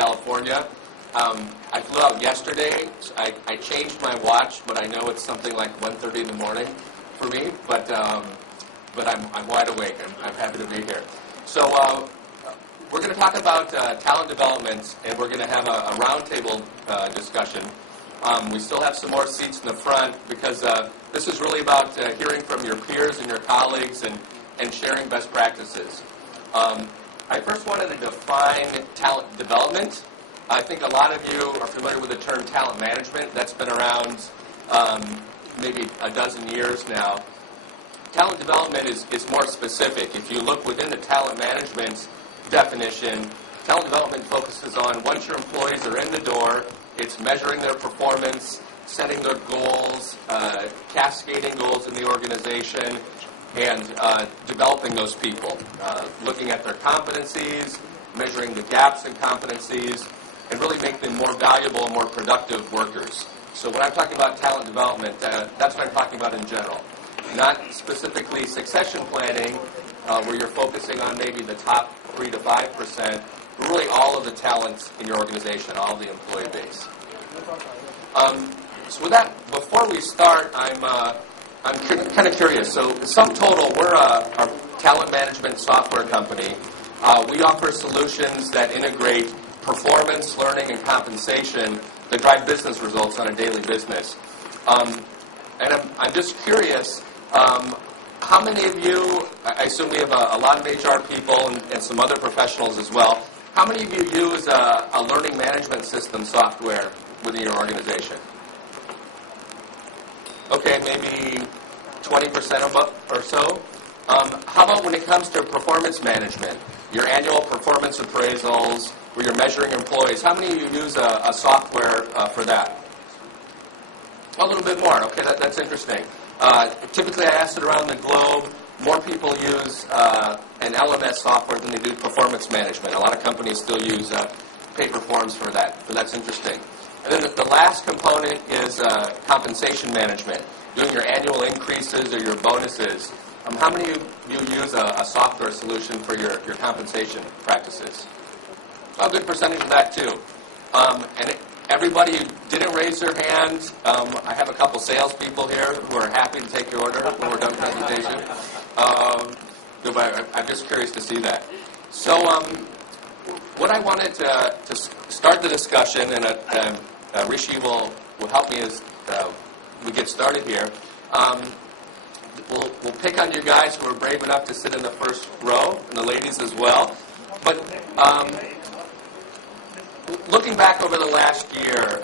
California. I flew out yesterday. I changed my watch, but I know it's something like 1:30 in the morning for me. But I'm wide awake. I'm happy to be here. So we're going to talk about talent development, and we're going to have a roundtable discussion. We still have some more seats in the front because this is really about hearing from your peers and your colleagues and sharing best practices. I first wanted to define talent development. I think a lot of you are familiar with the term talent management. That's been around maybe a dozen years now. Talent development is more specific. If you look within the talent management definition, talent development focuses on once your employees are in the door, it's measuring their performance, setting their goals, cascading goals in the organization, and developing those people, looking at their competencies, measuring the gaps in competencies, and really make them more valuable and more productive workers. So when I'm talking about talent development, that's what I'm talking about in general. Not specifically succession planning, where you're focusing on maybe the top 3 to 5%, but really all of the talents in your organization, all of the employee base. So with that, before we start, I'm kind of curious. So sum total, we're a talent management software company. We offer solutions that integrate performance, learning, and compensation that drive business results on a daily business. And I'm just curious, how many of you, I assume we have a lot of HR people and some other professionals as well, how many of you use a learning management system software within your organization? Okay, maybe 20% or so. How about when it comes to performance management, your annual performance appraisals, where you're measuring employees? How many of you use a software for that? A little bit more. Okay, that's interesting. Typically, I asked it around the globe. More people use an LMS software than they do performance management. A lot of companies still use paper forms for that, but that's interesting. And then the last component is compensation management, doing your annual increases or your bonuses. How many of you use a software solution for your compensation practices? A good percentage of that, too. And everybody who didn't raise their hand, I have a couple salespeople here who are happy to take your order when we're done presentation. I'm just curious to see that. So what I wanted to start the discussion, and Rishi will help me as we get started here. We'll pick on you guys who are brave enough to sit in the first row, and the ladies as well. But looking back over the last year,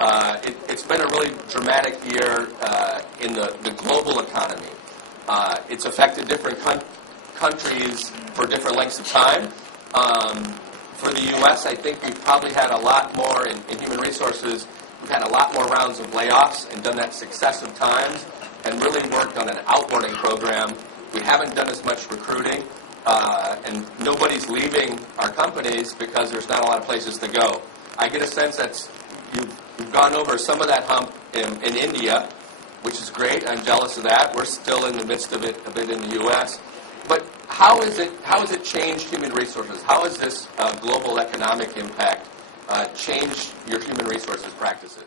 it's been a really dramatic year in the global economy. It's affected different countries for different lengths of time. For the U.S., I think we've probably had a lot more in human resources. We've had a lot more rounds of layoffs and done that successive times and really worked on an outboarding program. We haven't done as much recruiting, and nobody's leaving our companies because there's not a lot of places to go. I get a sense that you've gone over some of that hump in India, which is great. I'm jealous of that. We're still in the midst of it a bit in the U.S. But how has it changed human resources? How has this global economic impact changed your human resources practices?